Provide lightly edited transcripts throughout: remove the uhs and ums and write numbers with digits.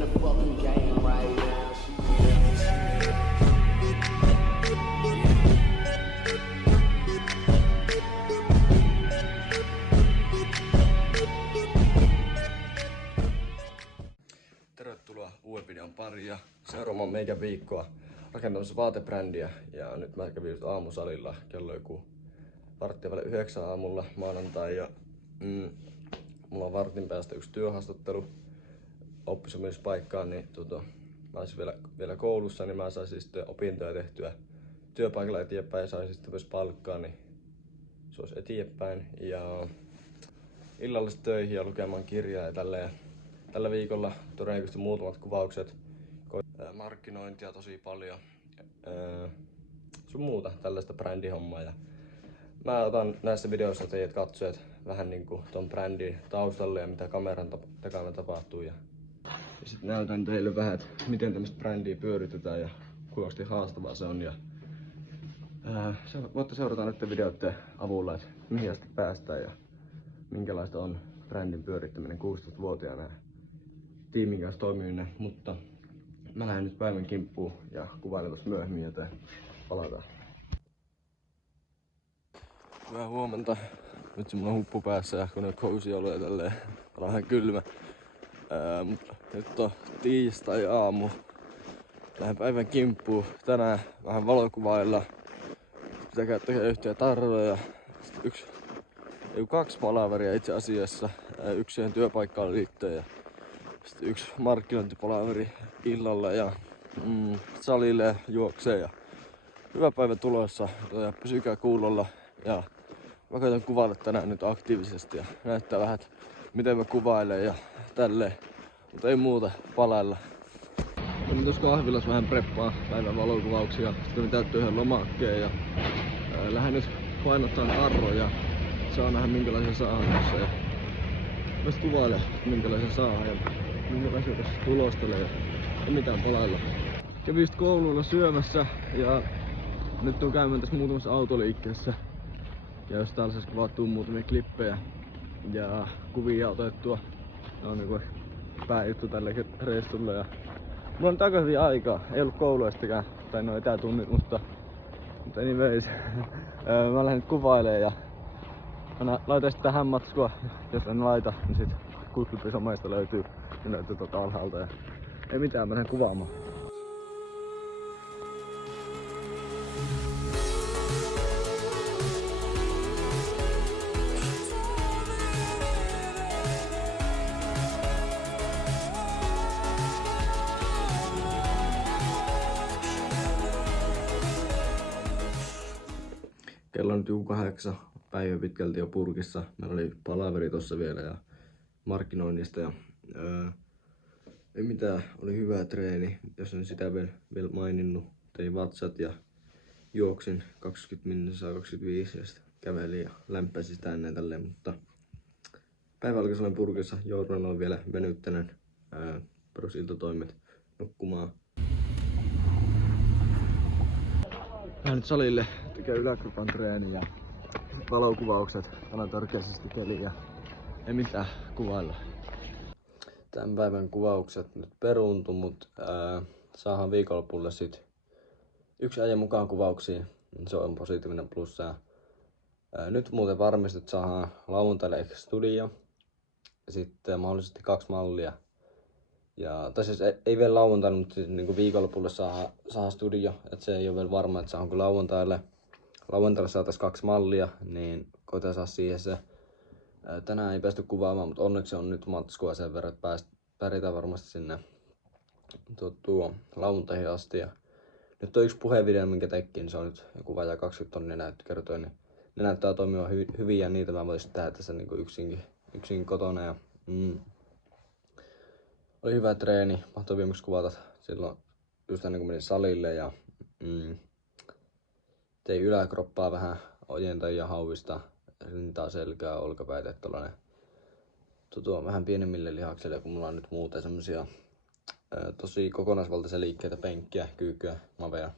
the fucking game right now. Tervetuloa uuden videon pariin ja seuraamaan meidän viikkoa rakentamassa vaatebrändiä. Ja nyt mä kävin just aamusalilla kello joku 8:45 aamulla maanantai ja mulla on vartin päästä yksi työhaastattelu oppisopimuspaikkaan, niin mä olisin vielä koulussa, niin mä saisin sitten opintoja tehtyä työpaikalla eteenpäin ja saisin sitten myös palkkaa, niin se olisi eteenpäin. Ja illalle töihin ja lukemaan kirjaa ja tälleen. Tällä viikolla todennäköisesti muutamat kuvaukset, markkinointia tosi paljon, sun muuta tällaista brändihommaa. Ja mä otan näissä videoissa teidät katsojat vähän niinku ton brändin taustalle ja mitä kameran takana tapahtuu. Ja sit näytän teille vähän, että miten tämmöistä brändiä pyöritetään ja kuinka haastavaa se on. Ja voitte seurata näiden videoiden avulla, että mihin asti päästään ja minkälaista on brändin pyörittäminen 16-vuotiaana ja tiimin kanssa toimiminen. Mutta mä lähden nyt päivän kimppuun ja kuvailen tuossa myöhemmin, joten palataan. Hyvää huomenta. Nyt mulla on huppu päässä ja kun on cozy olo ja tälleen vähän kylmä. Mutta nyt on tiistai-aamu. Lähden päivän kimppuun. Tänään vähän valokuvailla. Pitää käyttää yhtiä tarroja. Sitten kaksi palaveria itse asiassa. Yksi siihen työpaikkaan liittyen ja sitten yksi markkinointipalaveri illalla ja salille ja juoksee. Ja hyvä päivä tulossa ja pysykää kuulolla. Ja mä koitan kuvailla tänään nyt aktiivisesti ja näyttää vähän, miten mä kuvailen ja tälleen. Mutta ei muuta, palailla. Mä tuossa kahvilassa vähän preppaa päivän valokuvauksia. Sitten mä täyttyy yhden lomakkeen ja lähden nyt painottaa arroja. Saa nähdä minkälaisia saadaan tässä ja myös kuvaile minkälaisia saadaan ja minkälaisia tässä tulostelee ja mitään palailla. Kävin just koululla syömässä ja nyt tuun käymään tässä muutamassa autoliikkeessä. Ja jos täällä saisi kuvattua muutamia klippejä ja kuvia otettua. Ne on niinku pääjuttu tälläkin reissulla. Ja mulla on takaisin aikaa. Ei ollut kouluistakaan tai no etätunnit, mutta anyways. Mä lähden nyt kuvailemaan ja mä laitan sitten tähän matskua. Jos en laita, niin sit Google-pisomaista löytyy ja löytyy tuolta alhaalta. Ja ei mitään, mä lähden kuvaamaan. Kello on nyt 8, päivä pitkälti jo purkissa. Meillä oli palaveri tossa vielä ja markkinoinnista ja ei mitään, oli hyvä treeni, jos en sitä vielä maininnut. Tein vatsat ja juoksin 20 minuuttia 25 ja sitten kävelin ja lämpäsin sitä ennen tälleen, mutta päivä alkoi sellainen purkissa. Joudun olla vielä venyttäneen perusiltatoimet nukkumaan. Lähden nyt salille, tekee yläkropan treeni ja valokuvaukset, alan törkeäisesti keli ja ei mitään kuvailla. Tämän päivän kuvaukset nyt peruuntu, mutta saadaan viikonlopulle sit yksi ajan mukaan kuvauksiin, se on positiivinen plussa. Nyt muuten varmistettu, että saadaan lauantaille studio ja sitten mahdollisesti 2 mallia. Ja tai siis ei vielä lauantaina, mutta siis niin viikonlopulle saa studio, että se ei ole vielä varma, että saadaanko lauantaille. Lauantaille saataisiin 2 mallia, niin koitetaan saada siihen se. Tänään ei päästy kuvaamaan, mutta onneksi on nyt matskua sen verran, että pärjätään varmasti sinne lauantaihin asti. Ja nyt on yksi puheenvideo, minkä tekin, se on nyt joku vajaa 20 tonnia näyttökertoja, niin ne näyttää toimivan hyvin ja niitä mä voisin tehdä tässä niin yksinkin kotona. Ja, oli hyvä treeni, mahtoi viimeksi kuvata silloin just ennen kuin menin salille ja tein yläkroppaa vähän ojentaa ja hauvista, rintaa, selkää, olkapäitä, tollanen vähän pienemmille lihaksille, kun mulla on nyt muuten semmosia tosi kokonaisvaltaisia liikkeitä, penkkiä, kyykkyä, maveja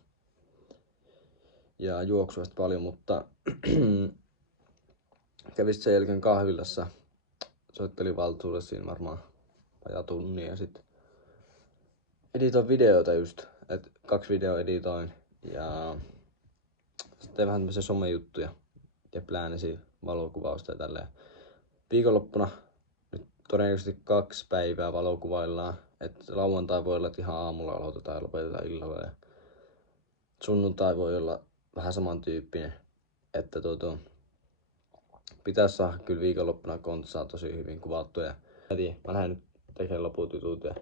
ja juoksua paljon, mutta kävin sen jälkeen kahvilassa, soittelin Valtsuulle siinä varmaan vajaa tunnin ja sitten editoin videoita just, että 2 videoa editoin ja sitten vähän tämmöisiä somejuttuja ja pläänisin valokuvausta ja tälleen. Viikonloppuna nyt todennäköisesti 2 päivää valokuvaillaan, että lauantai voi olla, että ihan aamulla aloitetaan ja lopetetaan illalla ja sunnuntai voi olla vähän samantyyppinen, että pitäisi saada kyllä viikonloppuna kontsaa tosi hyvin kuvattua ja mä lähden nyt tekemään loput jutut ja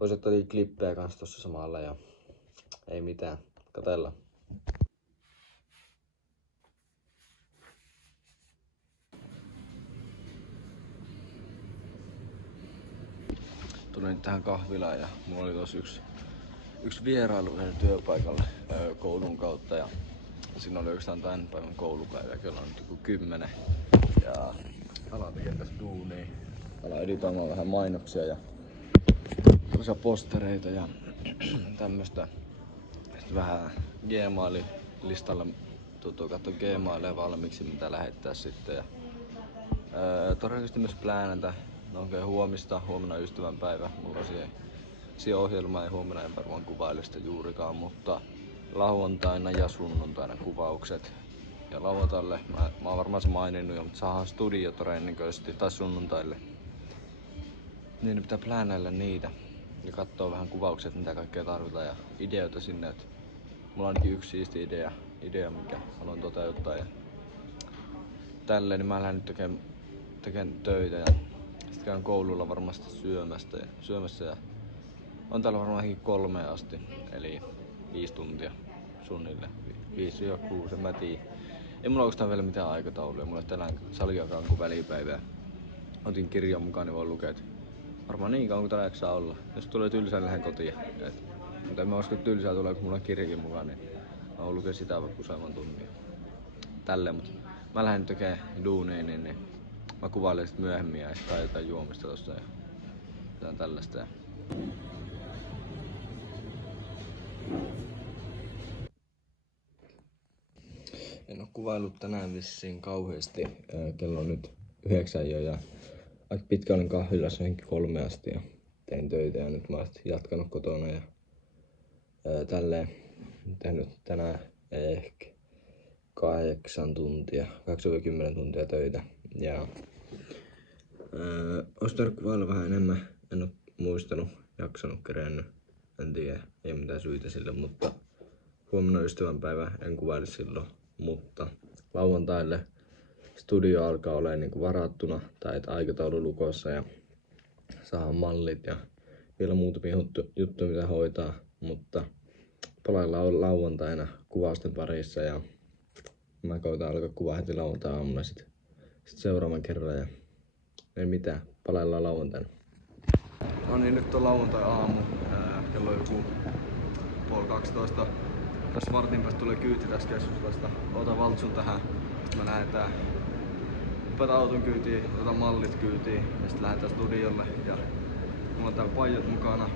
voisi ottaa klippejä kans tossa samalla ja ei mitään, katsellaan. Tulin nyt tähän kahvilaan ja mulla oli tossa yksi vierailu työpaikalle koulun kautta ja siinä oli oikeastaan tämän päivän koulupäivä, kello on nyt joku 10 ja alan tekemään tässä duunia. Alan editoimaan vähän mainoksia ja tosia postereita ja tämmöstä. Sitten vähän Gmail-listalla katsoa Gmailia valmiiksi mitä lähettää sitten ja todennäköisesti myös pläänätä. No okei, huomenna ystävänpäivä. Mulla on siihen ohjelma ja huomenna en varmaan kuvaile sitä juurikaan, mutta lauantaina ja sunnuntaina kuvaukset. Ja lauantaille, mä oon varmaan se maininnut jo, mutta saadaan studio todennäköisesti tai sunnuntaille. Niin pitää pläänäillä niitä ja katsoa vähän kuvaukset mitä kaikkea tarvitaan ja ideoita sinne. Et mulla on ainakin yksi siisti idea mikä haluan toteuttaa ja tälleen, niin mä lähden nyt tekemään töitä ja sitten käyn koululla varmasti syömässä ja on täällä varmaan 3 asti, eli 5 tuntia suunnilleen, 5-6, en mä tiedä. Ei mulla oikeastaan vielä mitään aikatauluja, mulla ei tänään saliakaan kuin välipäivää. Otin kirjan mukaan, niin voi lukea, varmaan niin kauan kuin täällä saa olla. Jos tulee tylsää, niin lähden kotiin. Mutta en mä usko, että tylsää tulee, kun mulla on kirjakin mukaan, niin mä voin lukea sitä vaikka useamman tunnin. Tälleen, mutta mä lähden tekemään duunia, niin mä kuvailen sit myöhemmin ja sitten jotain juomista tossa ja jotain tällaista. En oo kuvaillut tänään vissiin kauheasti. Kello on nyt 9 jo ja aika pitkä olin kahvilassa johonkin 3 asti ja tein töitä ja nyt mä oon jatkanut kotona ja tälleen tehnyt tänään ehkä 8 tuntia, 8-10 tuntia töitä ja ois tarvitse kuvailla vähän enemmän, en oo muistanut, jaksanut, kerennyt, en tiedä, ei mitään syitä sille, mutta huomenna ystävänpäivä, en kuvaile silloin, mutta lauantaille studio alkaa olemaan niin kuin varattuna tai aikataulu lukossa ja saadaan mallit ja vielä muutamia juttuja mitä hoitaa, mutta palaillaan lauantaina kuvausten parissa ja mä koitan alkaa kuvaa heti lauantai-aamuna sit seuraavan kerran ja ei mitään, palaillaan lauantaina. No niin, nyt on lauantai-aamu, kello on joku 11:30. Tässä vartin päästä tulee kyyti tästä keskustasta. Otan Valtsun tähän, sitten me lähdetään upeat auton kyytiin, otan mallit kyytiin ja sitten lähdetään studiolle. Ja mulla on täällä paidat mukana,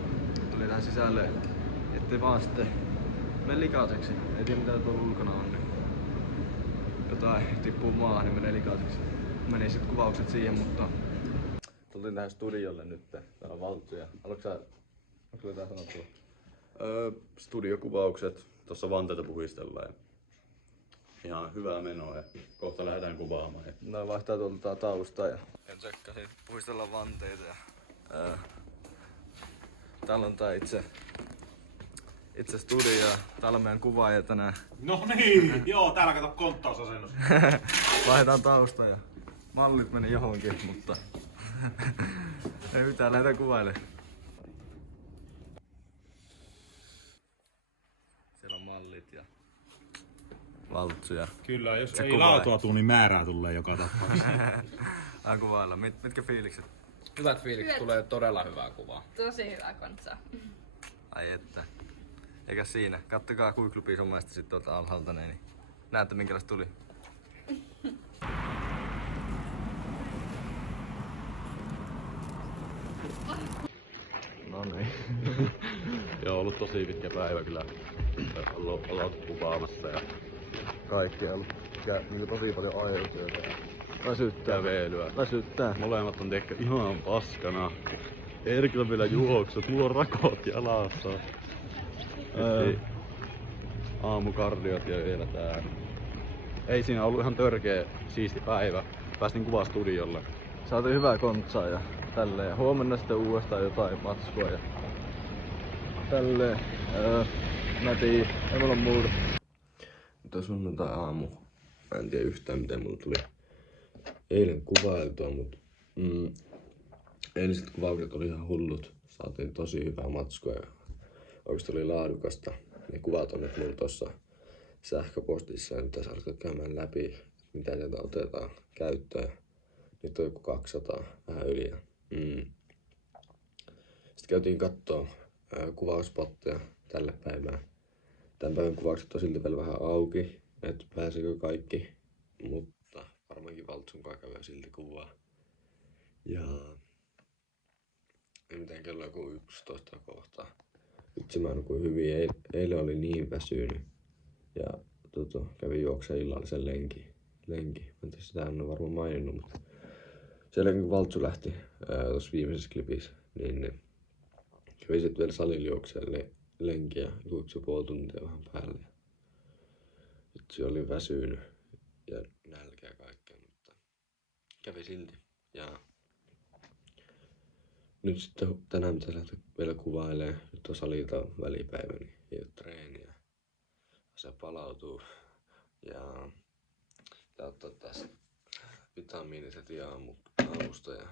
tuli tähän sisälle, ettei vaan sitten mene likaiseksi. Ei tiedä mitä tuolla ulkona on, niin jotain tippuu maahan, niin menee likaiseksi. Meni sitten kuvaukset siihen, mutta tultiin tähän studiolle nyt. Täällä on Valtsu ja haluatko jotain sanottua? Studiokuvaukset, tuossa vanteita puhistellaan ja ihan hyvää menoa ja kohta lähdetään kuvaamaan. No vaihtaa tuolta taustaa ja tsekkasin, puhistellaan vanteita ja täällä on tää itse studio ja täällä on meidän kuvaaja tänään. No niin, joo, täällä kato konttausasennus. Vaihdetaan tausta ja mallit meni johonkin, mutta ei mitään, lähdetään kuvailemaan. Siellä on mallit ja Valtsu ja Kyllä, jos se ei kuvaa. laatua tuu, niin määrää tulee joka tapauksessa. Hän kuvailla. Mitkä fiilikset? Hyvät fiilikset, tulee todella hyvää kuvaa. Tosi hyvä kontsa. Ai että. Eikä siinä. Kattokaa Kuiklupia sun mielestä sit tuolta alhaalta niin näette minkälaista tuli. No niin. Joo, ollut tosi pitkä päivä kyllä. Ollaan kuvaamassa ja Kaikki on ollut niin tosi paljon ajotyötä ja väsyttää. kävelyä. Väsyttää. Molemmat on tehty ihan paskana. Erkillä vielä juoksut, mulla on rakot jalassa. Aamukardiot ja vielä tää. Ei siinä ollut ihan törkeä siisti päivä. Päästiin kuvastudiolle. Saatiin hyvää kontsaa ja tälleen. Huomenna sitten uudestaan jotain matskua ja tälleen. Mä en tiedä, ei mulla muuta. Mutta sunnuntai-aamu. Mä en tiedä yhtään miten mulla tuli eilen kuvailtua, mutta eiliset kuvaukset oli ihan hullut. Saatiin tosi hyvää matskua ja oikeesti oli laadukasta. Ne kuvat on nyt mulla tossa sähköpostissa ja nyt tässä alkaa käymään läpi, mitä sieltä otetaan käyttöön. Nyt on joku 200, vähän yli. Sitten käytiin kattoo kuvauspotteja tälle päivään. Tämän päivän kuvaukset on silti vielä vähän auki, että pääsikö kaikki, mutta varmaankin Valtsunkaan käy silti kuvaa. Ja ei mitään, kello on joku 11 kohtaa. Vitsi mä nukuin hyvin, eilen oli niin väsynyt. Ja kävin juokseen illallisen lenki. Mä en tiedä, sitä en ole varmaan maininnut, mutta siellä kun Valtsu lähti tuossa viimeisessä klipissä, niin kävin sitten vielä salilla juokseen lenkiä, joku 1,5 tuntia vähän päälle. Vitsi oli väsynyt ja nälkä ja kaikkea, mutta kävi silti. Ja nyt sitten tänään pitäisi lähteä vielä kuvailemaan. Nyt on salilta välipäivä, niin ei ole treeniä. Se palautuu. Ja pitää ottaa tässä vitamiinit heti aamusta. Ja,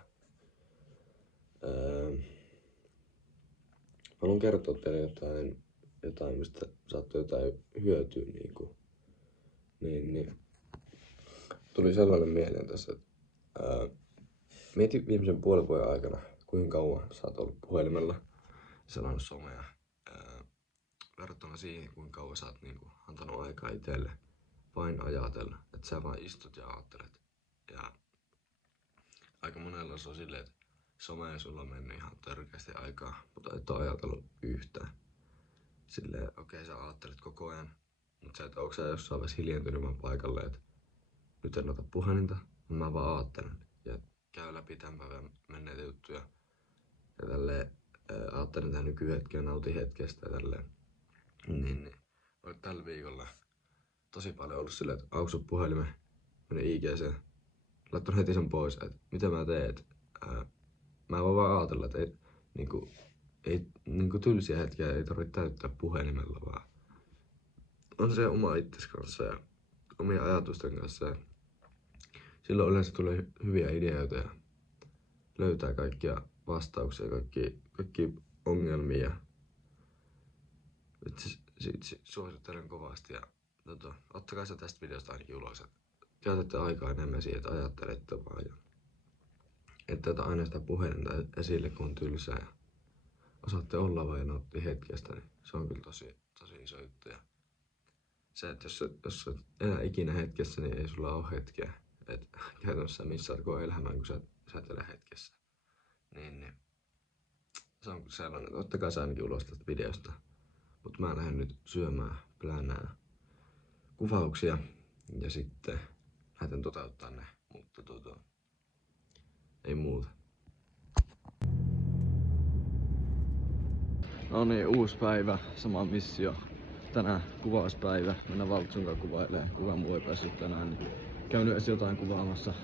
haluan kertoa teille jotain mistä saatte jotain hyötyä. Niin. Tuli sellainen mieleen tässä, että mieti viimeisen puolen vuoden aikana, kuinka kauan sä oot ollut puhelimella ja selannut somea. Verrattuna siihen, kuinka kauan sä oot antanut aikaa itselle vain ajatella. Että sä vaan istut ja ajattelet. Ja aika monella se on silleen, että someen sulla on mennyt ihan törkeästi aikaa, mutta et ole ajatellut yhtään. Silleen, okei, sä ajattelet koko ajan, mutta sä et onko sä jossain vaiheessa hiljentynyt vaan paikalle, että nyt en ota puhelinta, mä vaan ajattelen. Ja käy läpi tämän päivän menneitä juttuja. Ja tälleen ajattelen tähän nykyhetkeä, nautin hetkestä ja tälleen. Niin. Olet tällä viikolla tosi paljon ollut silleen, että auksut puhelimen, menen IGC, laittanut heti sen pois, että mitä mä teen, että mä voin vaan ajatella, että ei tylsiä hetkiä ei tarvitse täyttää puhelimella, vaan on se oma itses kanssa ja omien ajatusten kanssa. Ja silloin yleensä tulee hyviä ideoita ja löytää kaikkia vastauksia, kaikki ongelmia. Suosittelen kovasti ja ottakaa se tästä videosta ainakin ulos. Käytätte aikaa enemmän siihen, että ajattelette vaan ja että ota aina sitä puhelinta esille, kun on tylsää ja osaatte olla vaan ja nauttia hetkestä, niin se on kyllä tosi iso juttu. Ja se, että jos et elä ikinä hetkessä, niin ei sulla ole hetkeä. Et käytännössä missaat koko elämän, kun sä et elä hetkessä. Niin. Se on sellainen, että ottakaa se ainakin ulos tästä videosta. Mutta mä lähden nyt syömään, pläänää kuvauksia ja sitten lähden toteuttaa ne, mutta ei muuta. No niin, uusi päivä, sama missio. Tänään kuvauspäivä, mennään Valtsun kanssa kuvailemaan. Kuva muu ei päässyt tänään, niin käynyt edes jotain kuvaamassa.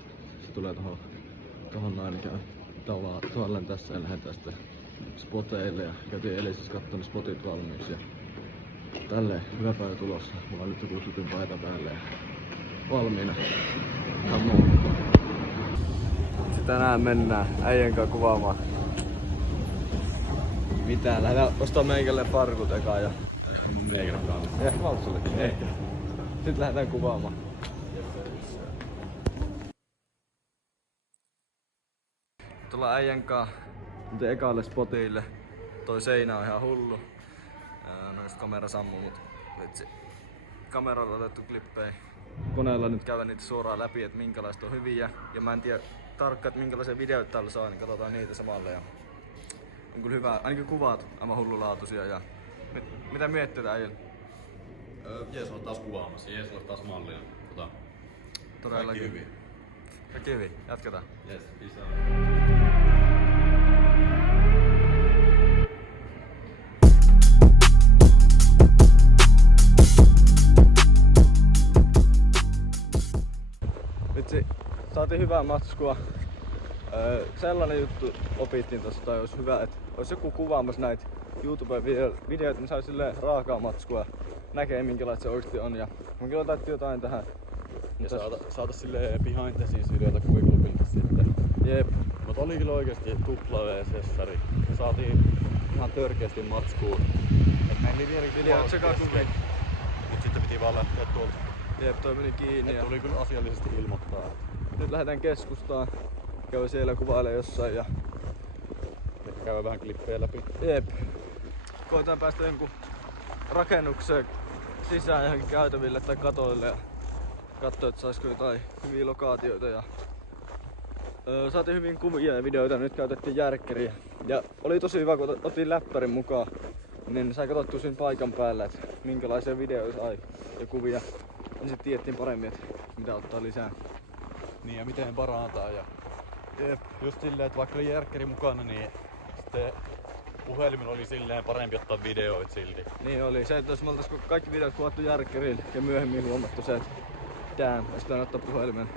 Se tulee tohon noin, käy tavallaan tässä ja lähdetään sitten spoteille ja käytiin eilisessä kattonut spotit valmiiksi ja tälleen hyvä päivä tulossa. Mulla on nyt joku tutun paita päälle ja valmiina. Tänään mennään äijän kanssa kuvaamaan. Mitä? Lähdetään ostaa meikälle farkut ekaan ja Eikä ole ehkä Valtsullekin. Ehkä. Sitten lähdetään kuvaamaan. Tullaan äijän kanssa nyt ekaalle spotille. Toi seinä on ihan hullu. Noista kamera sammuu, mut vitsi. Kameralla otettu klippejä. Koneella nyt käydään niitä suoraan läpi, että minkälaista on hyviä. Ja mä en tiedä tarkkaan, että minkälaisia videoita täällä saa, niin katsotaan niitä samalla. Ja on kyllä hyvä, ainakin kuvat aivan hullulaatuisia. Ja mitä miettii äijällä? Jees on taas kuvaamassa, Jees on taas mallia. Todellakin. Kaikki hyvin. Kaikki hyvin, jatketaan. Jees, peace out. saatiin hyvää matskua. Sellainen juttu opittiin tossa, tai olisi hyvä, että olisi joku kuvaamassa näitä YouTube-videoita, niin saisi silleen raakaa matskua. Näkee minkälaista se oikeesti on ja minkin laitettiin jotain tähän. Ja saata silleen behind the scenes videota Quickloopilta sitten. Jep. Mut oli kyllä oikeesti tupla V-sessari. Me saatiin ihan törkeästi matskuun. Et meillä oli vielä Sekakuvia. Mut sitten piti vaan lähteä tuolta. Jep, toi meni kiinni. Et tuli kyllä asiallisesti ilmoittaa. Nyt lähdetään keskustaan. Käy siellä kuvailemaan jossain ja... Ehkä käydään vähän klippejä läpi. Jep. Koetaan päästä jonkun rakennukseen sisään johonkin käytäville tai katoille ja katsoa, että saisiko jotain hyviä lokaatioita. Ja saatiin hyvin kuvia ja videoita, nyt käytettiin järkkeriä. Ja oli tosi hyvä, kun otin läppärin mukaan, niin sai katsottua siinä paikan päällä, että minkälaisia videoita sai ja kuvia. Niin sitten tiedettiin paremmin, että mitä ottaa lisää. Niin ja miten parantaa. Ja just silleen, että vaikka oli järkkeri mukana, niin sitten puhelimella oli silleen parempi ottaa videoita silti. Niin oli. Se, että jos me oltais kaikki videot kuvattu järkkeriin ja myöhemmin huomattu se, että damn, olisi pitänyt ottaa puhelimen.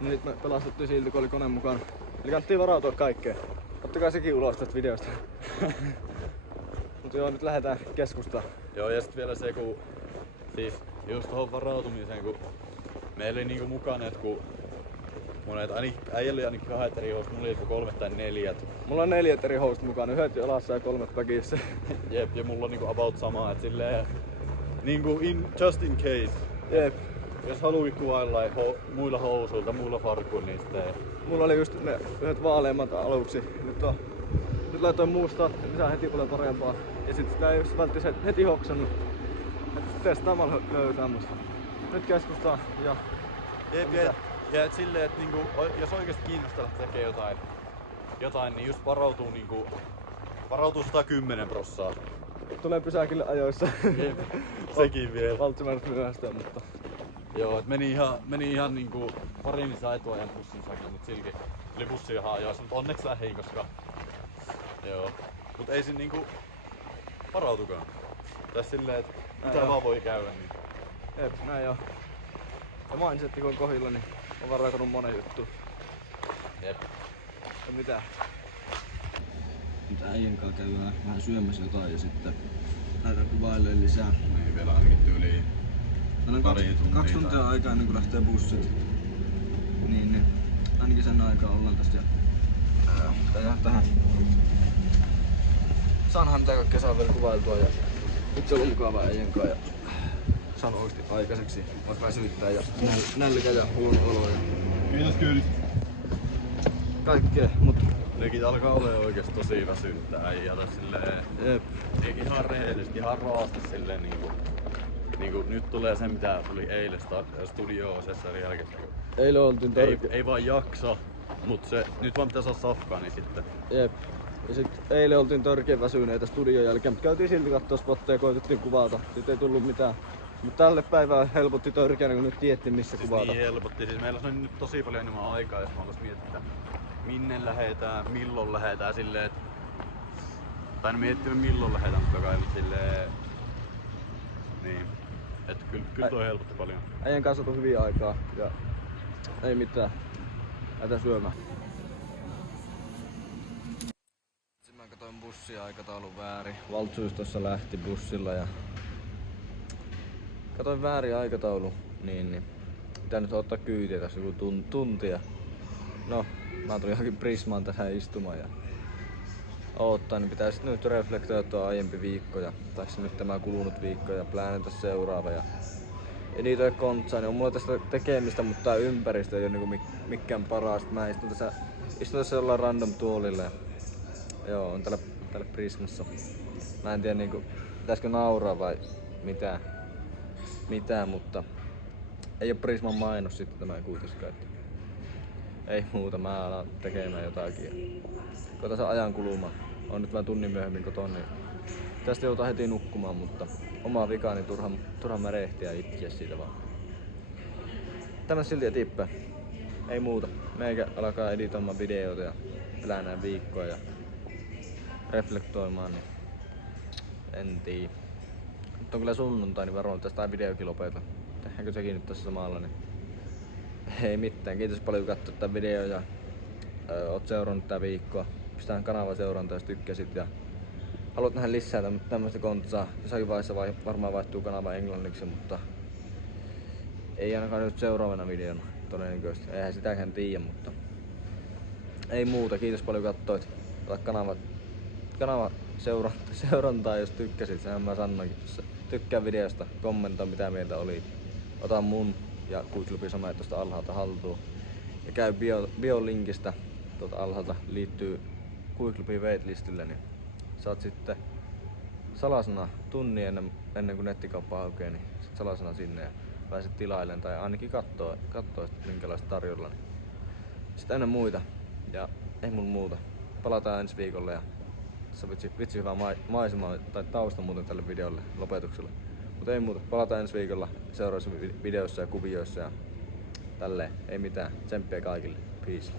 Niin nyt me pelastettiin silti, kun oli kone mukana. Eli kannattiin varautua kaikkeen. Ottakaa sekin ulos tästä videosta. Mut joo, nyt lähdetään keskustaan. Joo, ja sit vielä se, kun siis just tohon varautumiseen, kun meillä oli niinku mukana, että kun monet, äijällä oli ainakin 2 eri housut, mulla oli 3 tai 4. Mulla on 4 eri housut mukana, 1 jalassa ja 3 päkissä. Jep, ja mulla on niinku about sama, et silleen niinku just in case. Jep. Jos haluaa kuvailla muilla housuilta, muilla farkuilla, niin sitten... Mulla oli just ne 1 vaaleimmat aluksi. Nyt laitoin muusta, niin saa heti paljon parempaa. Ja sit sitä ei just välttämättä heti hoksannut. Testaamalla löytää musta. Nyt keskustaan ja... Jep, ja et silleen, että niinku, jos oikeesti kiinnostaa tekee jotain, niin just varautuu 110%. Tulee pysäkille ajoissa. Jep, sekin vielä. Valtsimäärät myöhästyä, mutta... Joo, et meni ihan niinku paremmin saa etuajan bussin sakin, mut silti tuli bussi ihan ajoissa, mut onneksi lähdin, koska... Joo. Mut ei siinä niinku varautukaan. Tässä silleen, että mitä vaan voi käydä, niin... Jep, näin joo. Ja mindsetti kun on kohilla, niin on varautunut monen juttuun. Jep. Ja mitä? Nyt äijän kanssa käydään vähän syömässä jotain ja sitten lähdetään kuvailemaan lisää. Niin vielä ainakin tyyliin Meillä on 2 tuntia aikaa ennen kuin lähtee bussit. Niin ainakin sen aikaa ollaan tästä ja pitää tähän. Saanhan mitä kaikkea saa vielä kuvailtua ja nyt se on mukava äijän kanssa ja saan oikeesti aikaiseksi. Voit väsyttää ja nälkä ja huono olo ja Kiitos kyydistä. kaikkea, mut Nekin alkaa olemaan oikeesti tosi väsynyttä äijältä silleen. jep. Ihan rehellisesti, ihan raasti silleen niinku nyt tulee se mitä tuli eilen studio-sessarin jälkeen. Eilen oltiin Ei vaan jaksa, mut se nyt vaan pitää saada safkaa niin sitten. Jep. Ja sit eilen oltiin törkeän väsyneitä studion jälkeen, mutta käytiin silti kattoo spotteja ja koitettiin kuvata. Siitä ei tullut mitään. Mut tälle päivään helpotti törkeänä, kun nyt tiettiin missä Siis kuvata. niin helpotti. Siis meillä on nyt tosi paljon enemmän aikaa, jos mä vois miettiä, minne lähetään, milloin lähetään silleen, et... Tai en miettinyt milloin lähetään, mutta kai nyt silleen... Niin. Et kyllä toi helpotti paljon. Äijän kanssa on hyviä aikaa ja ei mitään. Lähdetään syömään. Sitten mä katsoin bussiaikataulun väärin. Valtsuus tossa lähti bussilla ja katoin väärin aikataulu, niin pitää nyt ottaa kyytiä tässä joku tuntia. No, mä tulin johonkin Prismaan tähän istumaan ja odottaa, niin pitäisi nyt reflektoida tuo aiempi viikko ja taisi nyt tämä kulunut viikko ja pläänätä seuraava ja niitä ei kontsaa, niin on mulla tästä tekemistä, mutta tää ympäristö ei oo niinku mikään paras. Mä istun tässä jollain random tuolilla ja joo, on täällä Prismassa. Mä en tiedä niinku, pitäisikö nauraa vai mitään, mutta ei oo Prisman mainos sitten tämä kuitenkaan. Ei muuta, mä alan tekemään jotakin. Koitan sen ajan kulumaan. On nyt vähän tunnin myöhemmin koton, niin tästä joutaa heti nukkumaan, mutta omaa vikaa, niin turhan märehtiä ja itkeä siitä vaan. Tämä silti eteenpäin. Ei muuta. Meikä alkaa editoimaan videoita ja pläänää viikkoa ja reflektoimaan, niin en tiedä. Nyt on kyllä sunnuntai, niin varmaan tästä videokin lopeta. Tehdäänkö sekin nyt tässä samalla, niin Ei mitään, kiitos paljon kun katsoit tän videon ja oot seurannut tää viikkoa. Pistään kanavan seurantaa jos tykkäsit ja haluat nähdä lisää tämmöstä kontsaa. Jossakin vaiheessa varmaan vaihtuu kanava englanniksi, mutta ei ainakaan nyt seuraavana videona todennäköisesti. Eihän sitäkään tiedä, mutta ei muuta. Kiitos paljon kun katsoit. Ota kanava seurantaa jos tykkäsit, sehän mä sanoinkin. Tykkää videosta, kommentoi mitä mieltä oli. Ota mun ja Quickloopin somet tosta alhaalta haltuun. Ja käy bio-linkistä tuolta alhaalta liittyy Quickloopin waitlistille, niin saat sitten salasana tunnin ennen kuin nettikauppa aukeaa, niin sit salasana sinne ja pääset tilailemaan tai ainakin kattoo minkälaista tarjolla. Niin. Sitten ennen muita ja ei mun muuta. Palataan ensi viikolla ja tässä on vitsi hyvä maisema tai tausta muuten tälle videolle lopetukselle. Mutta ei muuta, palataan ensi viikolla seuraavissa videoissa ja kuvioissa ja tälleen. Ei mitään, tsemppiä kaikille. Peace.